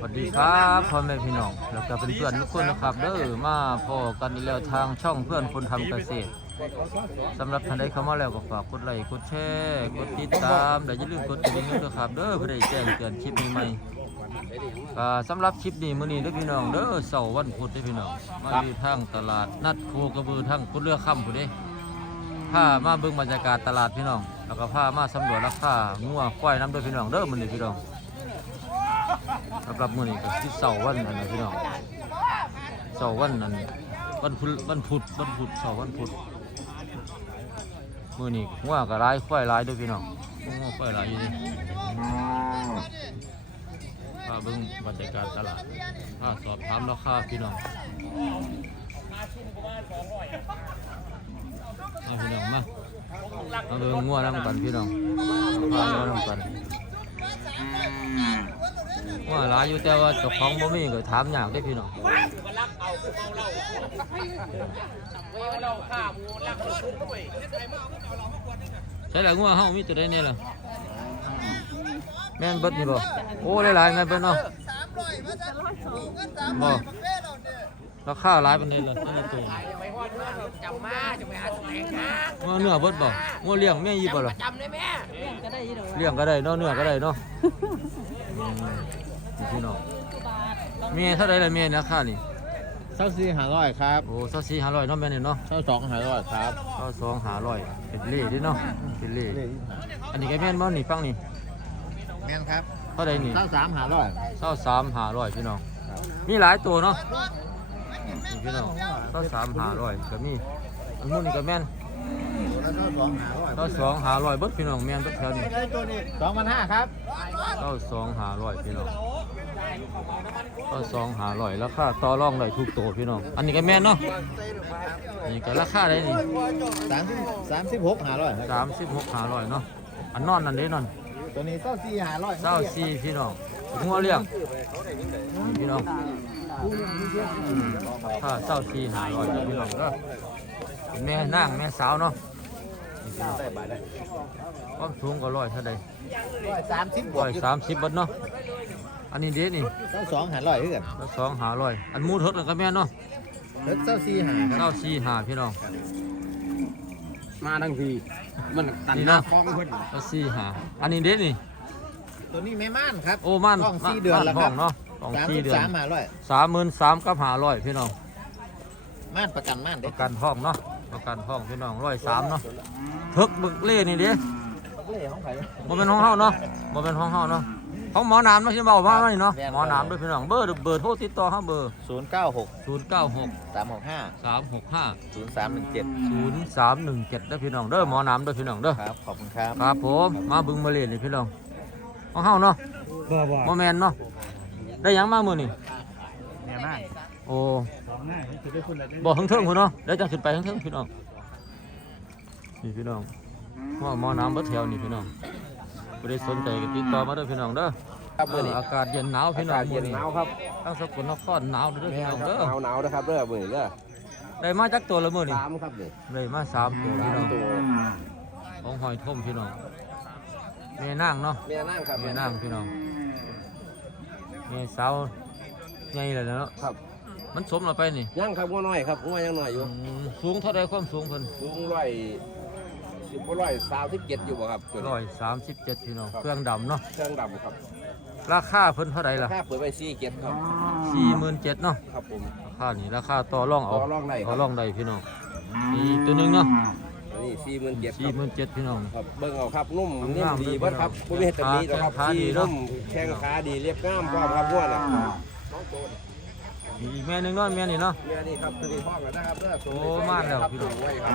สวัสดีครับพ่อแม่พี่น้องแล้วก็เป็นเพื่อนทุกคนนะครับเด้อมาพอกันอีกแล้วทางช่องเพื่อนคนทำเกษตรสำหรับท่านใดเข้ามาแล้วก็ฝากกดไลค์กดแชร์กดติดตามและอย่าลืมกดกระดิ่งด้วยครับเด้อเพื่อได้แจ้งเตือนคลิปใหม่ๆสำหรับคลิปนี้มื้อนี้เด้อพี่น้องเด้อเสาร์วันพุธเด้อพี่น้องมาอยู่ทางตลาดนัดโคกระบือทางกุดเรือค่ำผู้เด้พามาเบิ่งบรรยากาศตลาดพี่น้องแล้วก็พามาสำรวจราคางัวควายน้ำด้วยพี่น้องเด้อมื้อนี้พี่น้องสำหรับมื้อนี้ก็ที่เสาร์วันนั้นนะพี่น้องเสาร์วันนั้นวันพุธเสาร์วันพุธมื้อนี้งัวก็หลายควายหลายเด้วยพี่น้องงัวควายหลายอยู่นี่พาเบิ่งบรรยากาศตลาดสอบถามราคาพี่น้องพี่น้องมาเบิ่งงัวน้ำกันพี่น้องงัวน้ำกันว่าหลายอยู่แต่ว่าเจ้าของบ่มีก็ถามยากได้พี่น้องใช่แล้วงัวเฮามีตัวใดเนี่ยล่ะแม่นเบิดนี่บ่โอ้หลายๆแม่นเบิดเนาะบ่ราคาหลายปานนี้ล่ะตัวตัวจำมาจะไปหาแสงนะงัวเนื้อเบิดบ่งัวเลี้ยงแม่ยีบ่ล่ะจำได้แม่เลี้ยงก็ได้เนาะเนื้อก็ได้เนาะพี่น้องเมียเท่าไรล่ะเมียราคานี่24,500ครับโอ้24,500เนาะแม่นี่เนาะ22,500ครับ22,500เป็นเล่ดิเนาะเป็นเล่อันนี้ก็แม่นบ่นี่ฟังนี่แม่นครับเท่าไรนี่23,500 23,500พี่น้องมีหลายตัวเนาะพี่น้อง23,500ก็มีอันนู้นนี่ก็แม่น22,500เบิดพี่น้องแม่นเบิดแถวนี้2,500ครับ22,500พี่น้อง22,500ราคาต่อรองได้ทุกตัวพี่น้องอันนี้ก็แม่นเนาะนี่ก็ราคาได้นี่36,500 36,500เนาะอันนอนนั่นเด้นอนตัวนี้24พี่น้องงัวเลี้ยงพี่น้องถ้า24,500พี่น้องเด้อแม่นางแม่สาวเนาะความสูงก็100เท่าใด130บาทเนาะอันนี้เด้นี่22,500คือกัน22,500อันมูทดก็แม่นเนาะ24,500พี่น้องมาทั้งทีมันตันหน้าคลองเพิ่น24,500อันนี้เด้นี่ตัวนี้แม่ม่านครับโอ้ม่านท้อง4เดือนแล้วครับเนาะท้อง4เดือน33,500กับ500พี่น้องม่านประกันม่านประกันท้องเนาะประกันท้องพี่น้อง103เนาะทึกบึกเล่นี่เด้บ่เป็นห้องเฮาเนาะบ่เป็นห้องเฮาเนาะของหมอน้ำเนาะสิเว้าว่าเนาะหมอน้ำด้วยพี่น้องเบอร์โทรติดต่อเฮาเบอร์096 365 0317เด้อพี่น้องเด้อหมอน้ำเด้อพี่น้องเด้อครับขอบคุณครับครับผมมาบึงมาเล่นนี่พี่น้องของเฮาเนาะบ่แม่นเนาะได้หยังมามื้อนี้แม่ม่านโอ้บ่เทิงๆพุ่นเนาะเดี๋ยวจังขึ้นไปเทิงๆพี่น้องนี่พี่น้องหมอน้ำเบิดแถวนี่พี่น้องบ่ได้สนใจก็ติดต่อมาเด้อพี่น้องเด้ออากาศเย็นหนาวพี่น้องเย็นหนาวครับทั้งสกลนครหนาวเด้อพี่น้องเด้อหนาวนะครับเด้อมื้อนี้เด้อได้มาจักตัวละมื้อนี้3ครับนี่ได้มา3ตัวพี่น้องของหอยท่มพี่น้องแม่นางเนาะแม่นางครับแม่นางพี่น้องแม่สาวใหญ่เลยเนาะครับมันสมเราไปนี่ยังครับงัวน้อยครับงัวยังน้อยอยู่สูงเท่าใดความสูงเพิ่นสูง137อยู่บ่ครับ137พี่น้องเครื่องดำเนาะเครื่องดำครับราคาเพิ่นเท่าใดล่ะราคาเปิดไว้47ครับ47,000เนาะครับผมราคานี่ราคาต่อรองเอาต่อรองได้พี่น้องอีกตัวนึงเนาะอันนี้47,000พี่น้องครับเบิ่งเอาครับนุ่มนิ่มดีเบิดครับบ่มีเฮ็ดแบบนี้หรอกครับสีนุ่มแข้งขาดีเรียบงามพร้อมครับงัวน่ะอีกแม่นึงเนาะแม่นี่เนาะแม่นี่ครับตัวนี้ห้องนะครับเด้อโอ้มากแล้วพี่น้อง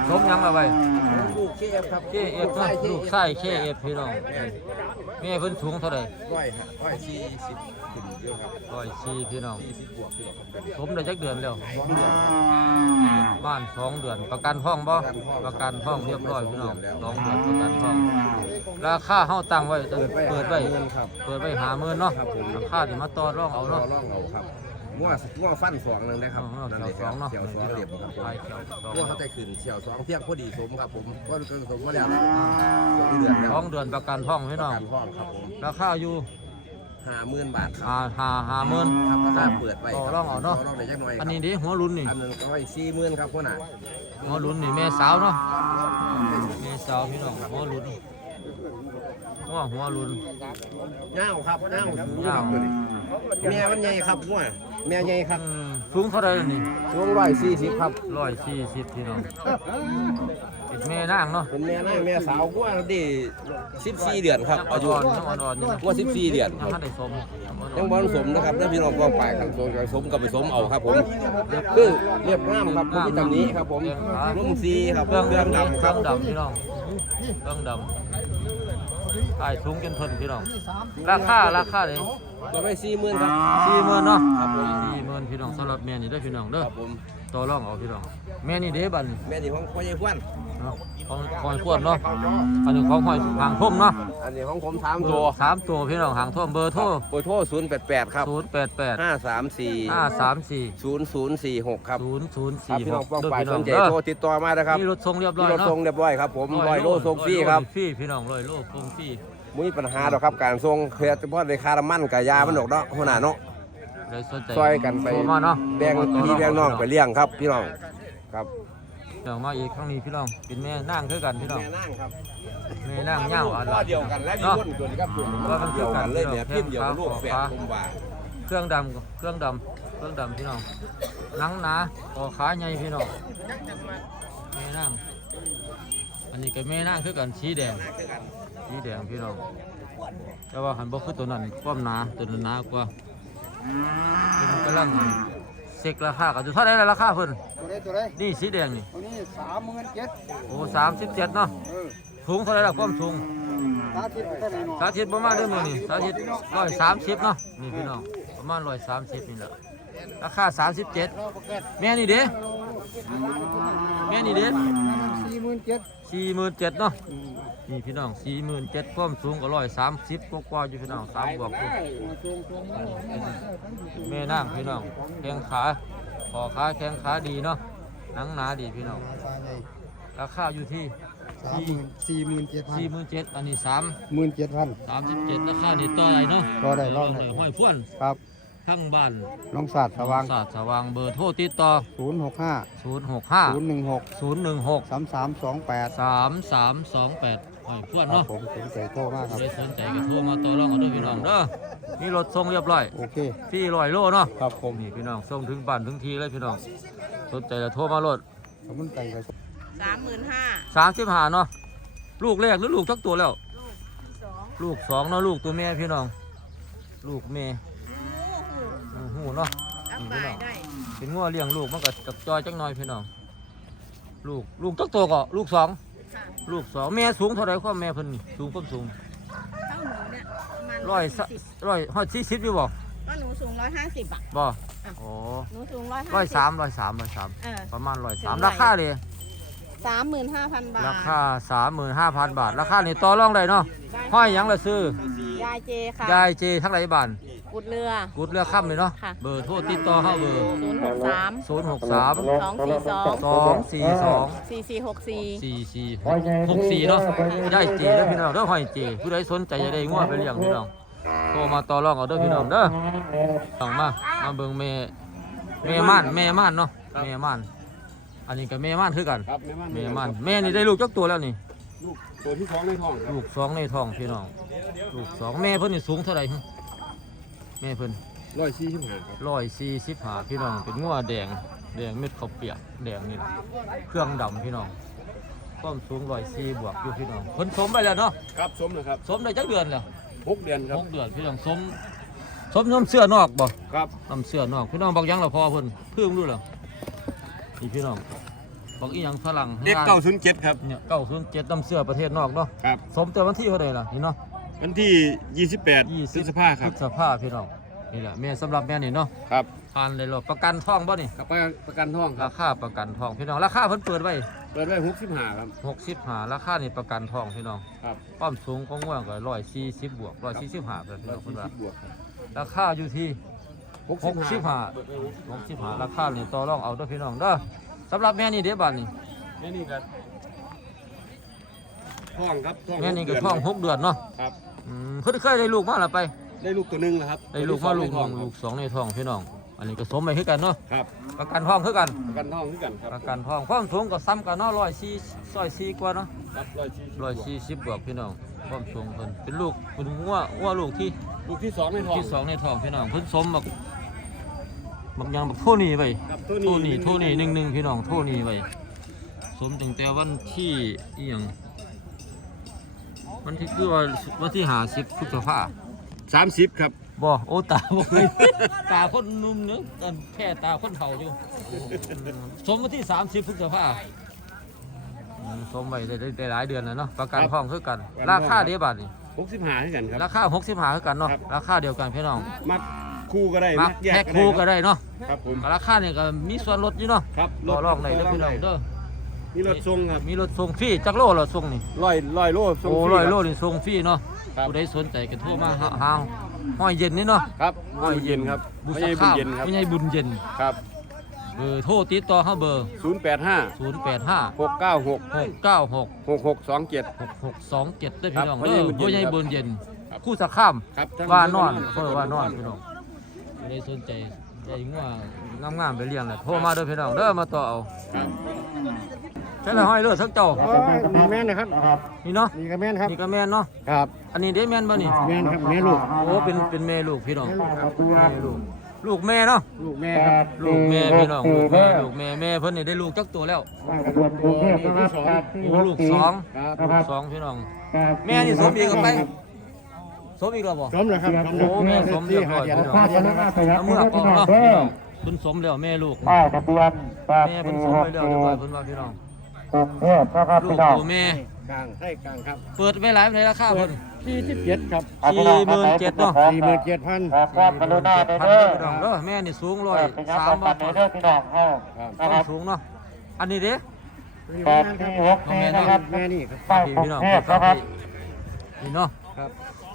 สมยังเอาไว้ลูก KF ครับ KF เนาะลูกไส้ KF พี่น้องแม่เพิ่นสูงเท่าใด140ขึ้นเยอะครับ104พี่น้อง40บวกพี่น้องสมได้จักเดือนแล้วบ้าน2เดือนประกันห้องบ่ประกันห้องเรียบร้อยพี่น้อง2เดือนประกันห้องราคาเฮาตั้งไว้เปิดไว้50,000เนาะราคาที่มาต่อรองเอาเนาะครับง้อฟัน2นึงนะครับนั่นเอง2เนาะเขียว2เรียบครับง้อเขาได้ขึ้นเขียว2เพียงพอดีสมครับผมก็สมมาแล้ว2 เดือนประกันห้องพี่น้องครับผมราคาอยู่ 50,000 บาทครับ 50,000 ครับถ้าเปิดไป ต่อรองเอาเนาะ ต่อรองได้จักหน่อย อันนี้ดิหัวลุ้นนี่ อันนั้นก็ไว้40,000ครับพ่อน่ะ หัวลุ้นนี่แม่สาวเนาะแม่สาวพี่น้องหัวลุ้นหัวลุ้น เน่าครับเน่าสูงครับตัวนี้แม่มันใหญ่ครับงัวแม่ใหญ่ครับ สูงเท่าไรนี่ สูง140ครับ 140พี่น้องเป็นแม่นางเนาะ เป็นแม่นางแม่สาวงัวได้14 เดือนครับอายุ อ่อนๆอยู่ งัว14 เดือน ยังทันได้สม ยังบ่ผสมนะครับแล้วพี่น้องกองฝ่ายกันสมกับผสมเอาครับผมคือเรียบงามครับผมที่ตำนี้ครับผมรุ่มซีครับ เครื่อง เครื่องดำ เค ครั รื่ บ องดำพี่น้องเครื่องดำใต้สูงจนทนพี่น้องราคาเลย เราไม่40,000ครับ 40,000เนาะ ครับผม 40,000พี่น้องสำหรับแม่นี่เด้อพี่น้องเด้อ ครับผม ต่อรองเอาพี่น้องแม่นี่เด้บัดนี่ แม่นี่ของพ่อใหญ่พวน เนาะของหอยพวดเนาะอันนี้ของหอยหางท่มเนาะ อันนี้ของผม3ตัว 3ตัวพี่น้องหางท่มเบอร์โทร เบอร์โทร088ครับ 088 534 534 0046ครับครับพี่น้อง 0046 ป้อง เด้อ ฝ่าย พี่ ส น้อง นใจ เด้อ โทรติดต่อมานะครับ มีรถส่งเรียบร้ มี อย รถ เนาะ ส่งเรียบร้อยครับผม100 โลส่งฟรีครับ ฟรีพี่น้อง100 โลส่งฟรี มีปัญหาดอกครับการส่งเพื่อเฉพาะในคารามันกับยามันดอกเนาะหัวหน้าเนาะ เลยสนใจ ซอยกันไป โทรมาเนาะ แบ่งพี่แบ่งน้องไปเลี้ยงครับพี่น้องครับ เดี๋ยวมาอีกครั้งนี้พี่น้องเป็นแม่นั่งคือกันพี่น้อง แม่นั่งครับ แม่นั่งย่างอ่อน พ่อเดียวกันและมีรุ่นตัวนี้ครับว่ามันเดียวกันเลยเนี่ยพี่เดียวกับลูกแฝดคุมบ่า เครื่องดำพี่น้องหนังหนาคอขาใหญ่พี่น้องแม่นั่งอันนี้ก็แม่นั่งคือกันสีแดงพี่น้องแต่ว่าหันบ่คือตัวนั้นความหนาตัวนั้นหนากว่าเป็นกำลังเซ็กราคากันอยู่เท่าไหร่ล่ะราคาเพิ่น ตัวใด นี่สีแดงนี่ ตัวนี้37,000 โอ้37เนาะสูงเท่าไหร่ล่ะความสูง ตาทิพย์ตัวนี้เนาะ สาธิตประมาณเด้อมื้อนี่สาธิต130เนาะนี่พี่น้องประมาณ130นี่แหละราคา37แม่นี่เด้แม่นี่เด้ 47,000 47เนาะนี่พี่น้อง47ความสูงก็130กว่าๆอยู่พี่น้อง3บวกอยู่แม่นางพี่น้องแข้งขาคอขาแข้งขาดีเนาะหนังหนาดีพี่น้องราคาอยู่ที่ 47,000 47,000อันนี้ 17,000 37ราคานี่ต่อได้เนาะ ต่อได้รอได้ ห้อยฟ้วน ครับ ทั้งบ้าน น้องศาสตร์สว่าง ศาสตร์สว่างเบอร์โทรติดต่อ 065 065 016 016 3328 3328ห้อยฟ้วน ครับ เนาะ ผมสนใจโทรมาครับ ได้สนใจก็โทรมาต่อรองเอาด้วยพี่น้องเด้อมีรถส่งเรียบร้อย โอเค พี่100 โลเนาะ ครับผม นี่พี่น้องส่งถึงบ้านถึงทีเลยพี่น้องสนใจแล้วโทรมารถ ขอบคุณไก่ไป 35เนาะลูกแรกหรือลูกทักตัวแล้ว ลูกสองเนาะลูกตัวแม่พี่น้องลูกแม่หูเนาะนี่พี่น้องเป็นงัวเลี้ยงลูกมันก็กับจอยจังหน่อยพี่น้องลูกทักตัวก็ลูกสองแม่สูงเท่าไรความแม่เพิ่นนี่สูงความสูง เท่าหนูเนี่ยประมาณ 140อยู่บ่ ก็หนูสูง150อ่ะ บ่โอ้ หนูสูง150 103ประมาณ103ราคาเลย 35,000 บาท ราคา 35,000 บาทราคานี่ต่อรองได้เนาะห้อยหยังละซื้อย ายเจค่ะ ยายเจทั้งหลายบ้าน กุดเรือ กุดเรือค่ำเลยเนาะ ค่ะ เบอร์โทรติดต่อเข้าเบอร์ 063 242 4464 4464เนาะยายเจเด้อพี่น้องเด้อห้อยเจผู้ใดสนใจจะได้งัวไปเลี้ยงพี่น้องโทรมาต่อรองเอาเด้อพี่น้องเด้อต้องมาเบิ่งแม่ม่านเนาะแม่ม่านอันนี้ก็แม่ม่านคือกัน ครับ แม่ม่านแม่นี่ได้ลูกจักตัวแล้วนี่ ลูกตัวที่2ในท้อง ลูกสองในท้องพี่น้องลูกสองแม่เพิ่นนี่สูงเท่าไหร่แม่เพิ่น 145ครับ 145พี่น้องเป็นงัวแดงเม็ดข้าวเปียกแดงนี่เครื่องดำพี่น้องความสูง104บวกอยู่พี่น้องเพิ่นสมไปแล้วเนาะ ครับสมนะครับ สมได้จักเดือนแล้ว 6 เดือนครับ 6เดือนพี่น้องสมน้ำเสื้อนอกบ่ ครับ น้ำเสื้อนอกพี่น้องบอกยังล่ะพอเพิ่นเพิ่งรู้แล้วนี่พี่น้องบอกอีหยังฝรั่ง เด็ก907ครับ เนี่ย907น้ำเสื้อประเทศนอกเนาะ ครับ สมแต่วันที่เท่าใดล่ะนี่เนาะ วันที่28พฤษภาค พ รั ฤ บ ษภาพี่น้องนี่แหละแม่สำหรับแม่นี่เนาะ ครับ ผ่านเลยหรอประกันท้องบ่นี่ กับประกันท้องครั รา บ คาประกันท้องพี่น้องราคาเพิ่นเปิดไว้ เปิดไว้65ครับ 65ราคานี่ประกันท้องพี่น้อง ครับ ความสูงของง่วงก็140บวก145แบบพี่น้องเพิ่นว่า 140บวกครับ ราคาอยู่ที่ 65ราคานี่ต่อรองเอาเด้อพี่น้องเด้อสำหรับแม่นี่เด้บัดนี่ นี่ก็ท้องครับท้อง แม่นี่ก็ท้อง6 เดือนเนาะ ครับ เพิ่นเคยได้ลูกมาแล้วไป ค ได้ลูกตัวหนึงแล้วครับ ได้ลูกมาลูกหนึ่งลูกสองในท้องพี่น้องอันนี้ก็สมไปคือกันเนาะ ครับ ประกันท้องคือกัน ประกันท้องคือกันครับ ประกันท้องความสูงก็ซ้ำกันเนาะ140กว่าเนาะ ครับ140บวกพี่น้องความสูงเพิ่นเป็นลูกเป็นงัวลูกที่ ลูกที่สองในท้อง ที่สองในท้องพี่น้องเพิ่นสมบางอย่างบักโทนี่ไว้ ครับ โทนี่1พี่น้องโทนี่ไว้สมตั้งแต่วันที่อีหยังวันที่คือว่าวันที่50พฤษภาคม 30ครับ บ่โอ้ตาบ่เคย ตาคนหนุ่มเนาะแค่ตาคนเฒ่าอยู่สมวันที่30พฤษภาคมสมไว้ได้หลายเดือนแล้วเนาะประกันท้องคือกัน ราคาเดียวบาทนี่ 65คือกันครับ ราคา65คือกันเนาะ ครับ ราคาเดียวกันพี่น้อง มักคู่ก็ได้ มัก แย แพ็ค ก็ คู่ก็ ได้ ได้เนาะ ครับผม ราคานี่ก็มีส่วนลดอยู่เนาะ ครับ ต่อรองได้เด้อพี่น้องเด้อ มีรถส่งครับ มีรถส่งฟรีจักโลเหรอส่งนี่ ร้อยโลส่ง โอ้ ฟรี ร้อย คบ โลนี่ส่งฟรีเนาะ ครับ ผู้ใดสนใจก็โทรมาหาห้อยเย็นนี่เนาะ ครับห้อยเย็นครับ บุษ ไม่ใช่บุญ ข้าว เย็นครับ ไม่ใช่บุญเย็น ครับ เบอร์โทรติดต่อเฮาเบอร์ 085 085 696 696 6627 6627ได้อพี่น้อง ครับ เด้อ พ่ ผู้ อ ให ใหญ่ ญ่ บุ บุ ญ ญ เย็ เย็ น นคู่สะข้าม ครับ ว่านอนว่านอนพี่น้องผู้ใดสนใจได้งัวงามๆไปเลี้ยงแหละโทรมาเด้อพี่น้องเด้อมาต่อเอา ครับ ใช่ละห้อยเลือดสักเจ้า มีแม่นนะครับ นี่เนาะ มีกระแม่นครับ นี่ก็แม่นเนาะ ครับ อันนี้เด้แม่นบ่นี่ แม่นครับแม่ลูก โอ้เป็นแม่ลูกพี่น้องแม่ลูกลูกแม่เนาะ ลูกแม่ครับ ลูกแม่พี่น้องลูกแม่เพิ่นนี่ได้ลูกจักตัวแล้ว กรุงเทพนะครับ โอ้ลูกสองลูกสองพี่น้องแม่นี่สมอีกกับไปสมอีกแล้วบ่ สมแล้วครับ โอ้แม่สมเรียบร้อยพี่น้องเอามือกองเนาะพี่น้องเพิ่นสมแล้วแม่ลูก ป้ายทะเบียน แม่เพิ่นสมไปแล้วเรียบร้อยเพิ่นว่าพี่น้อง กรุงเทพนะครับ ลู พี่ ก น้อง ตัวแม่ กลางให้กลางครับ เปิดไว้หลายในราคาเพิ่น 47ครับ 47,000เนาะ 47,000 ขอความกรุณาเด้อ พัน เด้ พี่น้องเด้อแม่นี่สูงร้อย เป็นยัง สาม ประ บา กัน ท เด้อพี่น้องเฮานะค ต้ รั อบ งสูงเนาะอันนี้เด้ 846นี่นะครับ แม่นี่ครับ ป้ายกรุ พี่ ง น้อง เทพนะครับ นี่เนาะ ครับ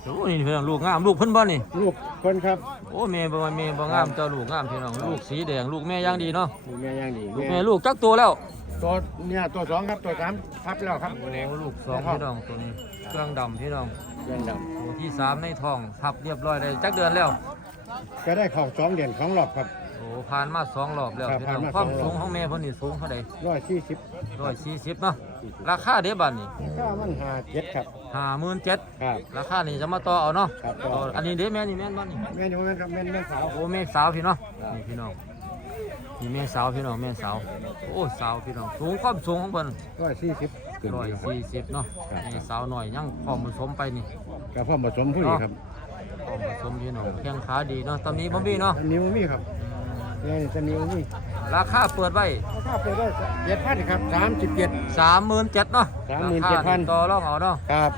โอ้นี่พี่น้องลูกงามลูกเพิ่นบ่นี่ ลูกคนครับ โอ้แม่บ่งามเจ้าลูกงามพี่น้องลูกสีแดงลูกแม่ย่างดีเนาะ ลูกแม่ย่างดี ลูกแม่ลูกจักตัวแล้ว ตัวเนี่ยตัวสองครับตัวสามทับแล้วครับ โอ้ลูกสองพี่น้องตัวนี้เครื่องดำพี่น้อง เดือนด ตัวที่สามในท้องทับเรียบร้อยได้จักเดือนแล้ว ำก็ได้ของ2เดือนของรอบครับ โอ้ผ่านมาสองรอบแล้ว ครับ พี่น้อง ผ่านมา ความ สองรอบ สูงของแม่เพิ่นนี่สูงเท่าใด 140 140เนาะราคาเด้บัดนี่ ก็มัน57ครับ 57,000 ครับ ราคานี่จะมาต่อเอาเนาะ ครับต่อ อันนี้เด้แม่นี่แม่นบ่นี่ แม่นี่มันครับแม่สาว โอ้แม่สาวพี่เนาะนี่พี่น้องนี่แม่สาวพี่น้องแม่สาวโอ้สาวพี่น้องสูงความสูงของเพิ่น 140ขึ้นอยู่ครับ 140เนาะ ครับ แม่สาวหน่อยยังพร้อมผสมไปนี่ กับพ่อผสมผู้นี้ครับ พร้อมผสมพี่น้องแข้งขาดีเนาะตอนนี้บ่มีเนาะ อันนี้มันมีครับนี่จะมีมันมี ราคาเปิดไว้ ราคาเปิดได้7,000ครับ37 37,000เนาะ 37,000 ราคานี่ต่อรองเอาเนาะ ครับ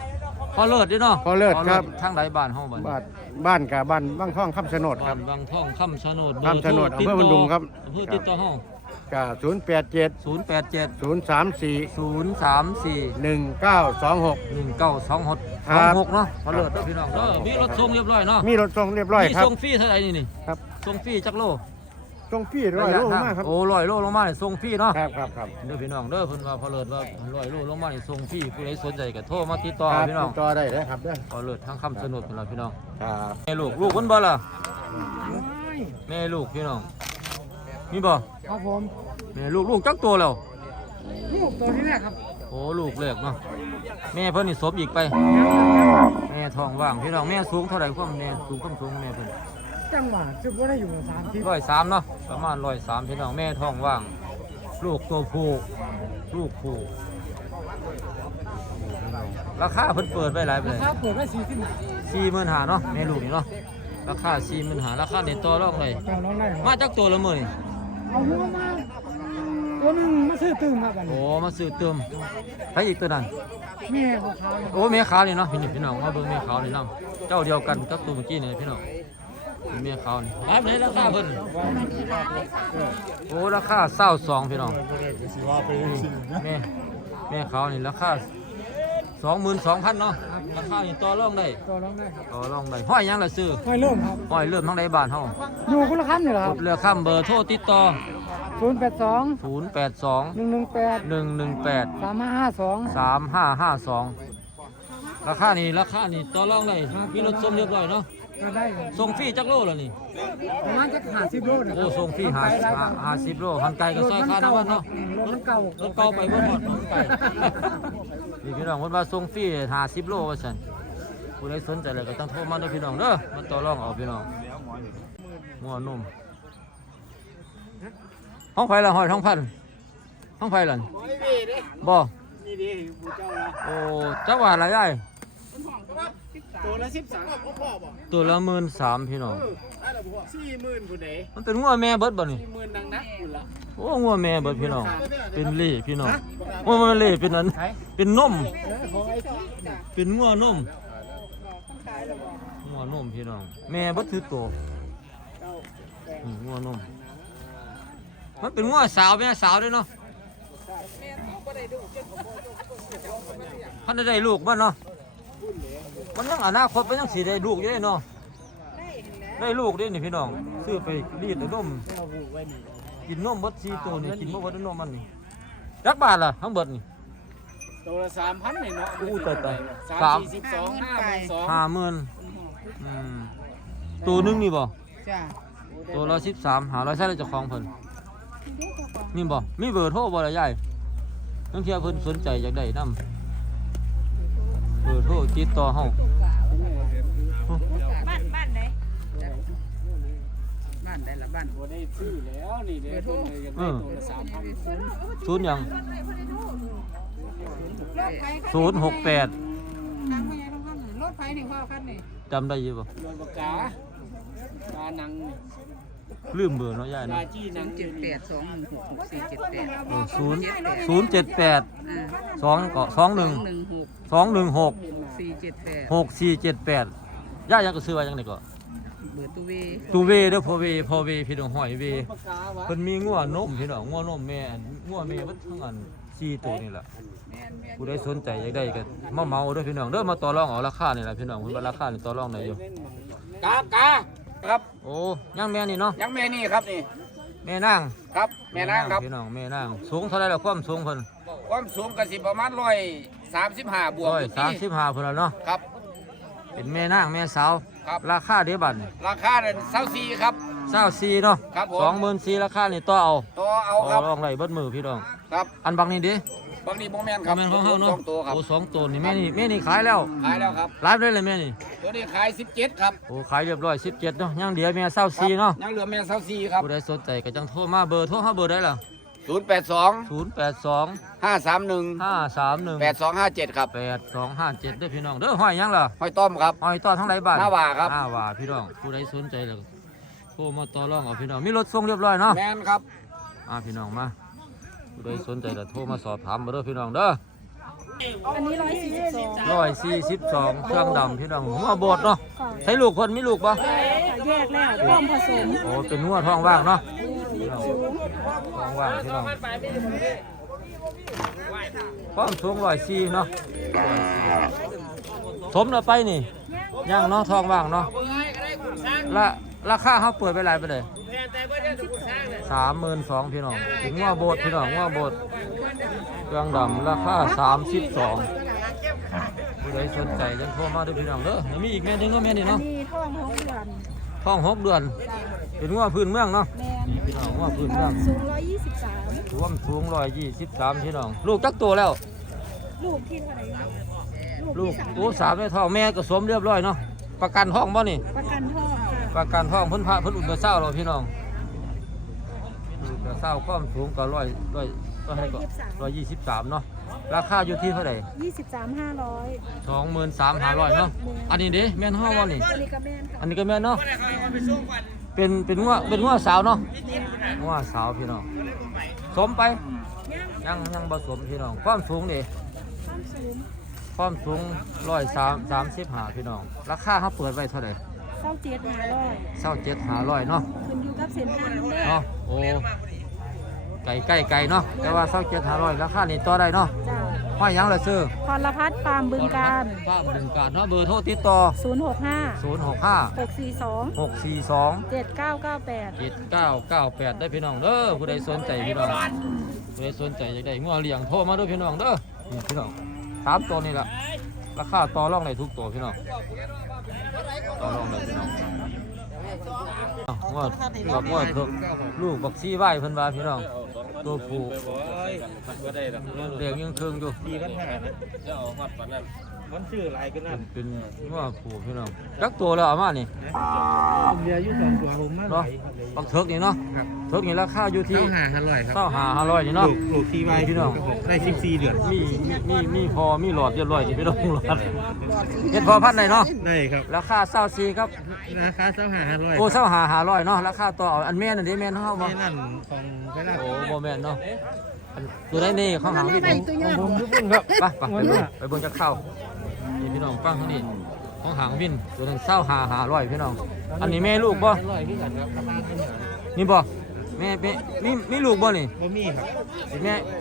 พอเลิศเดิเนาะ พอเลิศครับ ทางใดบ้านเฮาบัด บ้านกับบ้านบางท่องคำชะโนดค บ้า รับ นบางท่องคำชะโนด คำชะโนดอำเภอบันดุงครับ อำเภอติดต่อเฮา กับ087 087 034 034 1926 1926 ครับ 26เนาะพอเลิศเด้อพี่น้องเด้อมีรถส่งเรียบร้อยเนาะ มีรถส่งเรียบร้อย มี ครับ ส่งฟรีเท่าไหร่นี่ ครับ ส่งฟรีจักโล ส่งพี่ร้อยโลมากครับ โอ้100โลลงมานี่ส่งฟรีเนาะ ครับครับครับ เด้อพี่น้องเด้อเพิ่นว่าพอเลิศว่า100โลลงมานี่ส่งฟรีผู้ใดสนใจก็โทรมาติดต่อ ครับ พี่น้อง ติดต่อได้เลยครับเด้อ พอเลิศทางคำสนุดพุ่นล่ะพี่น้อง ครับ แม่ลูกเพิ่นบ่ล่ะแม่ลูกพี่น้องมีบ่ ครับผม แม่ลูกจักตัวแล้ว ลูกตัวที่แรกครับ โอ้ลูกแรกเนาะแม่เพิ่นนี่สมอีกไปแม่ท้องว่างพี่น้องแม่สูงเท่าไหร่ความแม่สูงความสูงแม่เพิ่น จังหวะซึ่งว่าได้อยู่3ที่ 103เนาะประมาณ103พี่น้องแม่ท้องว่าง ลูกตัวผู้ลูกผู้ราคาเพิ่นเปิดไว้หลายไปเลย ครับเปิดได้45,000เนาะแม่ลูกนี่เนาะราคา45,000ราคาเด็ดต่อรองเลย ต่อรองได้ครับ มาจากตัวละมื้อนี่ เอาหัวมาตัวนึงมาซื้อตื่นมากัน โอ้มาซื้อเติมใครอีกตัวนั้น แม่ของเขา โอ้แม่ขาวนี่เนาะพี่น้องมาเบิ่งแม่ขาวนี่นํเจ้าเดียวกันกับตัวเมื่อกี้นี่พี่น้องแม่ขาวนี่ครับไหนราคาเพิ่นโอ้ราคา22พี่น้องแม่ขาวนี่ราคา22,000เนาะราคานี่ต่อรองได้ ต่อรองได้ครับ ต่อรองได้ห้อยหยังล่ะซื้อ ไม่เริ่มครับ ห้อยเริ่มทางใดบ้านเฮา อยู่คนละคันอยู่แล้วครับ เรือข้ามเบอร์โทรติดต่อ 082 082 118 118 3552 3552ราคานี่ต่อรองได้มีรถส้มเรียบร้อยเนาะ ก็ได้ ส่งฟรีจักโลแล้วนี่ ประมาณจะ50 โลนะ โอ้ส่งฟรี50 โลหันไกลก็ซอยค่าน้ำมันเนาะ รถมันเก่าร ถเก่าไปบ่หมดรถไกลนี่พี่น้องเพิ่นว่าส่งฟรี50 โลว่าซั่นผู้ใดสนใจเลยก็ต้องโทรมาเด้อพี่น้องเด้อมาต่อรองเอาพี่น้องงัวนุ่มห้องไผละหอยท้องพันห้องไผล่ะบ่โอ้เจ้าว่าอะไรได้ ตัวละ13 ตัวละ13,000พี่น้อง 40,000ผู้ใด มันเป็นงัวแม่เบิดบ่นี่ 40,000ดังนักพุ่นละ โอ้งัวแม่เบิดพี่น้องเป็นเล่พี่น้องงัวมันเล่เป็นนั้นเป็นนม ของไอ้ที่ เป็นงัวนมงัวนมพี่น้องแม่เบิดคือโตงัวนมมันเป็นงัวสาวแม่สาวด้วยเนาะพันได้ลูกบ้านเนาะมันยังอนาคตมันยังสีได้ลูกอยู่เนาะได้ลูกด้วยนี่พี่น้องซื้อไปรีดนมกินนมเบิด4 ตัวนี่กินบ่เบิดนมมันนี่จักบาทล่ะทั้งเบิดนี่ ตัวละ3,000นี่เนาะ อู้ตาย 342 50,000ตัวหนึงนี่บ่ จ้า ตัวละ13หาร้อยใช้แล้วเจ้าของเพิ่นนี่บ่มีเบอร์โทรบ่ล่ะยายบางเที่ยเพิ่นสนใจอยากได้นำเบอร์โทรติดต่อเฮา บ้านไหน บ้านได้ละบ้านบ่ได้ซื้อแล้วนี่เด้อตัวนึงได้ตัวละ3,000 ศูนย์หยัง 068 ทางพญาทองคำรถไฟหนึ่งพ่อคันนี่ จำได้อยู่บ่ รถปากกานัง ลืมเบอร์เนาะยาย ปา เนาะ จี้นัง078 216 6478ย่ายังก็ซื้อไว้จังได๋ก็ เบอร์ตูเว ตูเวเด้อพ่อเวพี่น้องห้อยเว ปากกาวะ เพิ่นมีงัวนมพี่น้องงัวนมแม่งัวแม่เบิดทั้งอัน4 ตัวนี่แหละผู้ใดสนใจอยากได้ก็มาเมาเด้อพี่น้องเด้อมาต่อรองเอาราคานี่ล่ะพี่น้องเพิ่นว่าราคานี่ต่อรองได้อยู่ กาครับ โอ้ยังแม่นี่เนาะ ยังแม่นี่ครับนี่ แม่นาง ครับแม่นางครับ พี่น้องแม่นางสูงเท่าไรล่ะความสูงเพิ่น ความสูงก็สิประมาณ135บวกอยู่ที่ 135เพิ่นแล้วเนาะ ครับ เป็นแม่นางแม่สาว ครับ ราคาเด้บัดนี่ ราคาเนี่ย24ครับ 24เนาะ ครับผม 24,000ราคานี่ต่อเอา ตัวเอา ต่ ค อ รับ รองได้เบิดมือพี่น้อง ครับ อันบักนี่เด้ บางทีโมแมนครับ แม่นของเฮาเนาะ สองตัวครับ โอ้2ตัวนี่แม่นี่ขายแล้ว ขายแล้วครับ ไลฟ์ได้เลยแม่นี่ ตัวนี้ขาย17ครับ โอ้ขายเรียบร้อย17เนาะยังเดียวแม่24เนาะ ยังเหลือแม่24ครับ ผู้ใดสนใจก็จังโทรมาเบอร์โทรหาเบอร์ได้ล่ะ 082 082 531 531 8257ครับ 8257เด้อพี่น้องเด้อห้อยยังล่ะ ห้อยต้อมครับ ห้อยต่อทั้งหลายบ้าน หน้าหว่าครับ หน้าหว่าพี่น้องผู้ใดสนใจแล้วก็โทรมาต่อรองเอาพี่น้องมีรถส่งเรียบร้อยเนาะ แมนครับ พี่น้องมาผู้ใดสนใจก็โทรมาสอบถามมาเด้อพี่น้องเด้อ อันนี้142เครื่องดำพี่น้องหัวโบดเนาะใช้ลูกคนมีลูกปะ แยกแล้วพร้อมผสม โอ้เป็นหัวท้องว่างเนาะพี่น้องท้องว่างพี่น้องความสูง104เนาะสมแล้วไปนี่ยังเนาะท้องว่างเนาะราคาเขาเปิดไปหลายไปเลย32,000พี่น้องถึงว่าโบดพี่น้องว่าโบดเครื่องดำราคา32ผู้ใดสนใจจังโทรมาด้วยพี่น้องเด้อมีอีกแม่นึงก็แม่นี่เนาะ มีท่อง6 เดือน ท้อง6 เดือนเป็นว่าพื้นเมืองเนาะ แมน นี่พี่น้องว่าพื้นเมือง สูง123 รวมสูง123พี่น้องลูกจักตัวแล้ว ลูกที่เท่าไหร่ ลูกตัว3ในท้องแม่ก็สมเรียบร้อยเนาะประกันท้องบ่นี่ ประกันท่องค่ะ ประกันท้องเพิ่นพาเพิ่นอุ่นกระเซ้าเราพี่น้องกระเซ้าความสูงก็123เนาะราคาอยู่ที่เท่าไหร่ 23,500 23,500เนาะอันนี้เด้แม่นฮ้อบ่นี่ อันนี้ก็แม่นค่ะ อันนี้ก็แม่นเนาะเป็นงัวสาวเนาะงัวสาวพี่น้องสมไปยังบ่สมพี่น้องความสูงนี่ ความสูง ความสูง135พี่น้องราคาเขาเปิดไว้เท่าไหร่ 27,500 27,500เนาะ ขึ้นอยู่กับเส้นทางเด้อ เนาะโอ้ไก่เนาะแต่ว่า27,500ราคานี่ต่อได้เนาะ จ้า ห้อยหยังล่ะซื้อ พรพัฒน์ฟาร์มบึงการ บ้านบึงการเนาะเบอร์โทรติดต่อ 065 065 642 642 7998 7998ได้พี่น้องเด้อผู้ใดสนใจพี่น้องผู้ใดสนใจอยากได้งัวเลี้ยงโทรมาด้วยพี่น้องเด้อนี่พี่น้อง3ตัวนี่ล่ะ ราคาต่อรองได้ทุกตัวพี่น้องต่อรองได้พี่น้องงวดบักงวดลูกบักซี่ไหวเพิ่นว่าพี่น้องตัวผู้เลี้ยงยังเครื่องอยู่ ดีกันหานะจะเอาฮอดปานนั้นมันชื่ออะไรกันนั่น เป็นงวดผู้พี่น้องจักตัวแล้วเอามานี่ เรืออยู่2ตัวผมมา เนาะบักเถิกนี่เนาะเถิกนี่ราคาอยู่ที่ 500ครับ 25,500นี่เนาะ ลูกที่ไว้ พี่น้อง ได้14เดือน มีพอมีหลอดเรียบร้อยนี่พี่น้องหลอดเฮ็ดพอพันได้เนาะ ได้ครับ ราคา24ครับ ราคา25,500 โอ้25,500เนาะราคาต่อเอาอันแม่นั่นดิแม่นเฮาบ่ นี่นั่นของเวลา โอ้บ่แม่นเนาะอันตัวใดนี่ของหางพี่ผมทุกคนครับไปไปเบิ่งจักเข้านี่พี่น้องฟังทางนี้ของหางวินตัวนึง25,500พี่น้องอันนี้แม่ลูกบ่นี่บ่แม่มีลูกบ่นี่ บ่มีครับ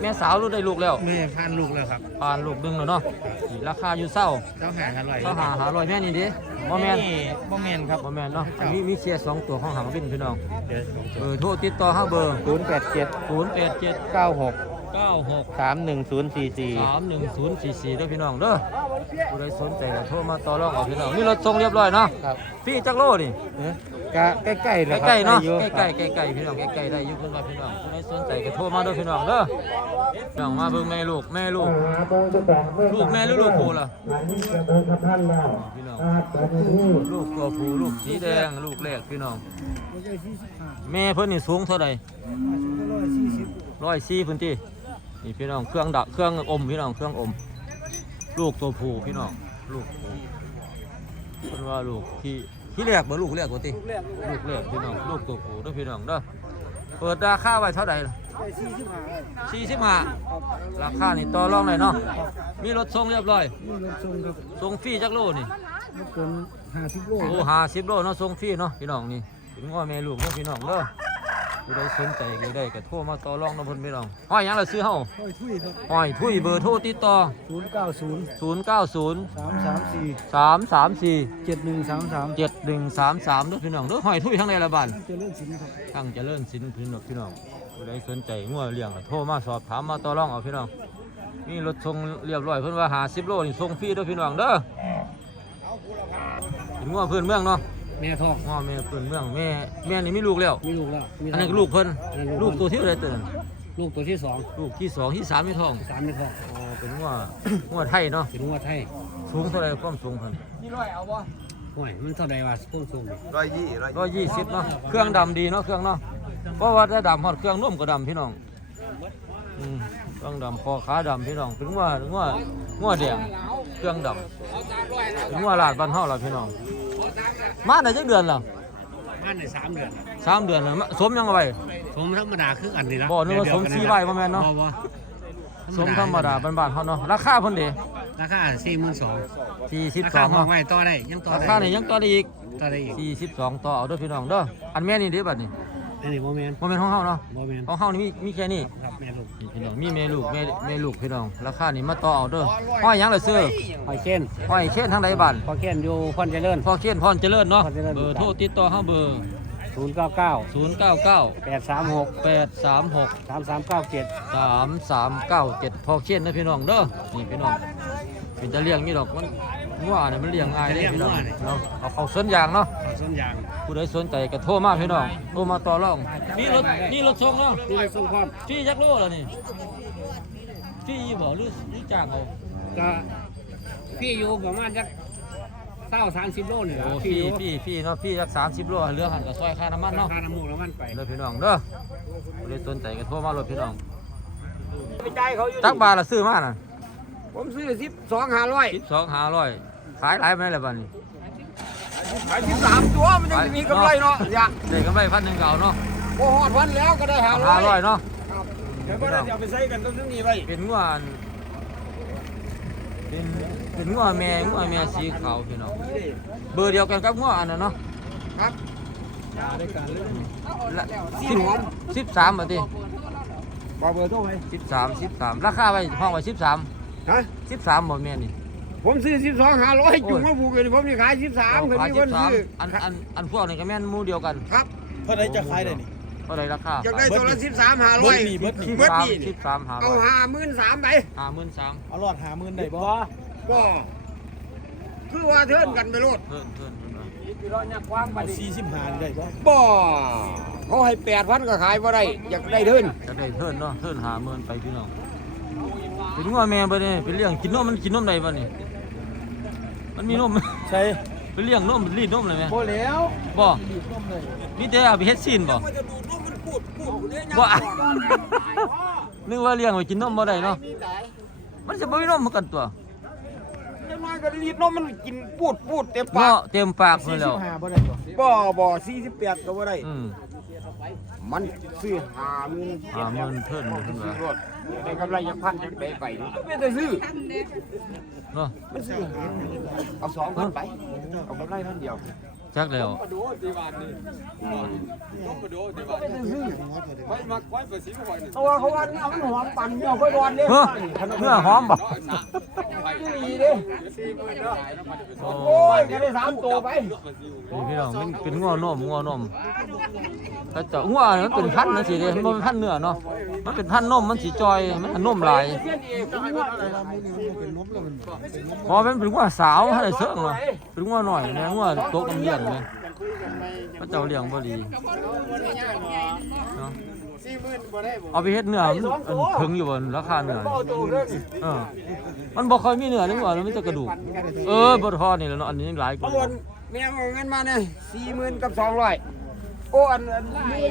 แม่สาวลูกได้ลูกแล้ว แม่พันลูกแล้วครับ ผ่านลูกดึงแล้วเนาะนี่ราคาอยู่เศร้า 500 แม่นี่ดิบ่แม่น บ่แม่นครับ บ่แม่นเนาะอันนี้มีเชียร์2ตัวของหางวินพี่น้องเบอร์โทรติดต่อเฮาเบอร์ 087 087 96 96 31044 31044เด้อพี่น้องเด้อผู้ใดสนใจก็โทรมาต่อรองเอาพี่น้องมีรถส่งเรียบร้อยเนาะ ครับ พี่จักโลนี่ ก็ใกล้ๆเลยครับ ใกล้ๆเนาะ ได้อยู่ ใกล้ๆพี่น้องใกล้ๆได้อยู่เพิ่นว่าพี่น้องผู้ใดสนใจก็โทรมาเด้อพี่น้องเด้อพี่น้องมาเบิ่งแม่ลูกลูกแม่หรือลูกผู้ล่ะพี่น้องลูกตัวผู้ลูกสีแดงลูกแรกพี่น้องแม่เพิ่นนี่สูงเท่าใด140พื้นที่นี่พี่น้องเครื่องอมพี่น้องเครื่องอมลูกตัวผู้พี่น้องลูกผู้เพิ่นว่าลูกที่แรกบ่ลูกแรกบ่ติลูกแรกพี่น้องลูกตัวผู้เด้อพี่น้องเด้อเปิดราคาไว้เท่าใดล่ะ45ราคานี่ต่อรองได้เนาะมีรถส่งเรียบร้อยส่งฟรีจักโลนี่โอ้50โลเนาะส่งฟรีเนาะพี่น้องนี่เป็นง้อแม่ลูกเนาะพี่น้องเด้อผู้ใดสนใจก็ได้ก็โทรมาต่อรองนำเพิ่นพี่น้องห้อยหยังล่ะซื้อเฮาห้อยทุยเบอร์โทรติดต่อ090 334 7133เด้อพี่น้องเด้อห้อยทุยทั้งในละบ้านทั้งเจริญสินพี่น้องผู้ใดสนใจงัวเลี้ยงก็โทรมาสอบถามมาต่อรองเอาพี่น้องมีรถส่งเรียบร้อยเพิ่นว่า50โลนี่ส่งฟรีเด้อพี่น้องเด้อเป็นงัวพื้นเมืองเนาะ แม่ทอง ง้อแม่เพิ่นเมืองแม่นี่มีลูกแล้ว มีลูกแล้ว อันนี้ก็ลูกเพิ่นลูกตัวที่อะไรตัวนั้น ลูกตัวที่ ลูกที่2ที่3มีท้อง 2 3ในทอง อ๋อเป็นงัวไทยเนาะ เป็นหัวไทย สูงเท่าไรความสูงเพิ่น ห่วยมันเท่าใดวะพุ่งสูง 120เนาะเครื่องดำดีเนาะเครื่องเนาะเพราะว่าถ้าดำฮอดเครื่องนุ่มก็ดำพี่น้องเครื่องดำคอขาดำพี่น้องเป็นงัวแดงเครื่องดำเป็นงัวลาดบ้านเฮาล่ะพี่น้องมาได้จักเดือนล่ะ บ้านใน3 เดือน 3 เดือนแล้วสมยังเอาไว้ สมธรรมดาคืออันนี้ละ บ่นึกว่าสม4ใบบ่แม่นเนาะ บ่ สมธรรมดาบ้านๆเฮาเนาะราคาเพิ่นเด้ ราคา42,000ราคาห้อง 42 ไว้ต่อได้ยังต่อ รา ได้ คานี่ยังต่อได้อีก ต่อได้อีก 42ต่อเอาเด้อพี่น้องเด้ออันแม่นี่เด้บัดนี้ อันนี้บ่แม่น บ่แม่นของเฮาเนาะ บ่แม่น ของเฮานี่มีแค่นี้ ครับแม่ลูก นี่พี่น้องมีแม่ลูกแม่ลูกพี่น้องราคานี่มาต่อเอาเด้อห้อยหยังล่ะซื้อ หอยเช่น ห้อยเช่นทางใดบ้าน พอเช่นอยู่พรเจริญ พ่อเช่นพรเจริญเนาะ พรเจริญ เบอร์โทรติดต่อเฮาเบอร์ 099 099 836 836 3397 3397พ่อเช่นนะพี่น้องเด้อนี่พี่น้องเป็นจะเลี้ยงนี่ดอกมันงัวเนี่ยมันเลี้ยงง่ายเด้พี่น้องเนาะเอาเข้าสวนยางเนาะ ส้นยาง ผู้ใดสนใจก็โทรมาพี่น้องโทรมาต่อรองนี่รถส่งเนาะ ที่ได้ส่งความ ฟรีจักโลแล้วนี่ฟรีบ่หรือจ้างเอา ก็พี่อยู่ประมาณจัก30โลนี่ล่ะ โอ้ฟรีเนาะฟรีจัก30โลเหลือหันก็ซอยค่าน้ำมันเนาะ ค่าน้ำมูกน้ำมันไป เด้อพี่น้องเด้อผู้ใดสนใจก็โทรมารถพี่น้องจักบาทละซื้อมาน่ะ ผมซื้อ12,500 12,500ขายหลายปานใดล่ะบัดนี้ ขาย13ตัวมันยังมีกำไรเนาะอย่า ได้กำไร1,000เก่าเนาะ บ่ฮอดวันแล้วก็ได้500 500เนาะ เดี๋ยวบ่ได้เอาไปใช้กันต้องนี้ไว้ เป็นงัวอันเป็นงัวแม่สีขาวพี่น้องเบอร์เดียวกันกับงัวอันนั้นเนาะ ครับได้การเลย ละ13บาทติ บอกเบอร์โทรไป 13ราคาไว้ห้องไว้13 ฮะ 13บ่แม่นนี่ ผมซื้อ12,500จุ่มมาผูกเลยผมนี่ขาย13เคย ขาย มีคนซื้อ 13อันพวกนี้ก็แม่นหมู่เดียวกัน ครับ เท่าไหร่จะขายได้นี่ เท่าใดราคา อยากได้ตัวละ13,500เบิดนี่ 13 เอา 500 53,000ไป 53,000 เอาหลอด50,000ได้บ่ ก็ คือว่าเทินกันไปโลด เพิ่น พี่รอยักวางบัดนี้ บ่เขาให้8,000ก็ขายบ่ได้อยากได้เทิน จะได้เพิ่นเนาะเพิ่น50,000ไปพี่น้องเป็นงัวแม่บ่นี่เป็นเลี้ยงกินนมมันกินนมได้บ่นี่มันมีนม ใช่ เป็นเลี้ยงนมรีดนมเลยไหม บ่แล้ว บ่มีแต่เอาไปเฮ็ดซีนบ่บ่อะนึกว่าเลี้ยงไว้กินนมบ่ได้เนาะมันจะบ่มีนมเหมือนกันตัว จังน้อยก็รีดนมมันกินปูดเต็มปา เนาะ ก เต็มปากเลยแล้ว บ่48ก็บ่ได้ มันซื้อ50,000เพิ่นเพิ่นว่า รถได้กำไรจักพันจักได้ไปไม่ได้ซื้อ เนาะ มันซื้อเอา2,000ไปเอากำไรพันเดียว จักแล้ว โดดีบาทนี่ต้องกระโดดดีบาทไว้มักไว้ประสิทธิ์ไว้นี่ เขาว่าเนี่ยมันหอมปั่นเนี่ยค่อยร้อนเด้ เฮ้อเนื้อหอมบ่ ดีเด้ 40,000เนาะ โอ้ยก็ได้3ตัวไป นี่พี่น้องมันเป็นงัวนมแต่เจ้างัวนี่มันเป็นพันธุ์จังซี่เด้มันบ่เป็นพันธุ์เนื้อเนาะมันเป็นพันธุ์นมมันสิจอยมันนมหลายพอเป็นงัวสาวให้ได้เสิร์งเนาะเป็นงัวน้อยแม่งัวโตกำเลี้ยงแม่พระเจ้าเลี้ยงบ่ดีเนาะ 40,000บ่ได้บ่ เอาไปเฮ็ดเนื้อมันถึงอยู่บนราคาเนื้อมันบ่ค่อยมีเนื้อเลยว่ามันมีแต่กระดูกบ่ทอนี่แหละเนาะอันนี้หลายก เอา ว่า เงินแม่เอาเงินมาเนี่ย40,000กับ200โอ้อัน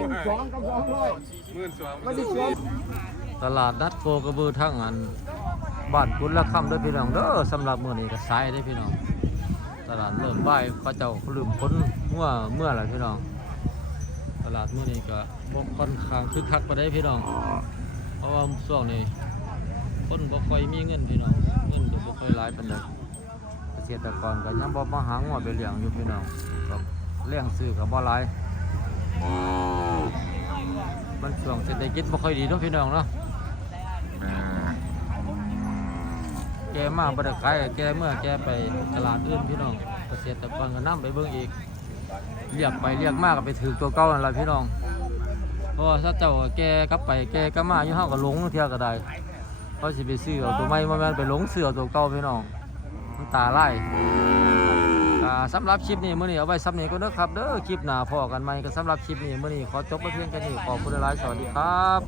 12,000กับ200มันสิสวม ตลาดนัดโคกระบือทั้งอันบ้านกุลละค่ำเด้อพี่น้องเด้อสำหรับมื้อนี้ก็สายเด้อพี่น้องตลาดเริ่มบ่ายเขาเจ้าลืมคนเมื่อแล้วพี่น้องตลาดมื้อนี้ก็บ่ค่อนข้างคึกคักปานใดพี่น้องเพราะว่าช่วงนี้คนบ่ค่อยมีเงินพี่น้องเงินก็บ่ค่อยหลายปานใดเกษตรกรก็ยังบ่มาหางัวไปเลี้ยงอยู่พี่น้องก็เลี้ยงซื้อก็บ่หลายมันช่วงเศรษฐกิจบ่ค่อยดีเนาะพี่น้องเนาะแกมาบ่ได้ขายแกเมื่อแกไปตลาดอื่นพี่น้องเกษตรกรก็นำไปเบิ่งอีกเรียกไปเรียกมาก็ไปถือตัวเก่านั่นล่ะพี่น้องเพราะว่าถ้าเจ้าแกกลับไปแกก็มาอยู่เฮาก็หลงเที่ยก็ได้เขาสิไปซื้อเอาตัวใหม่บ่แม่นไปหลงซื้อเอาตัวเก่าพี่น้องมันตาลายสำหรับคลิปนี้มื้อนี้เอาไว้ซ้ำนี้ก็เด้อครับเด้อคลิปหน้าพอกันใหม่ก็สำหรับคลิปนี้มื้อนี้ขอจบไปเพียงแค่นี้ขอบคุณหลายๆสวัสดีครับ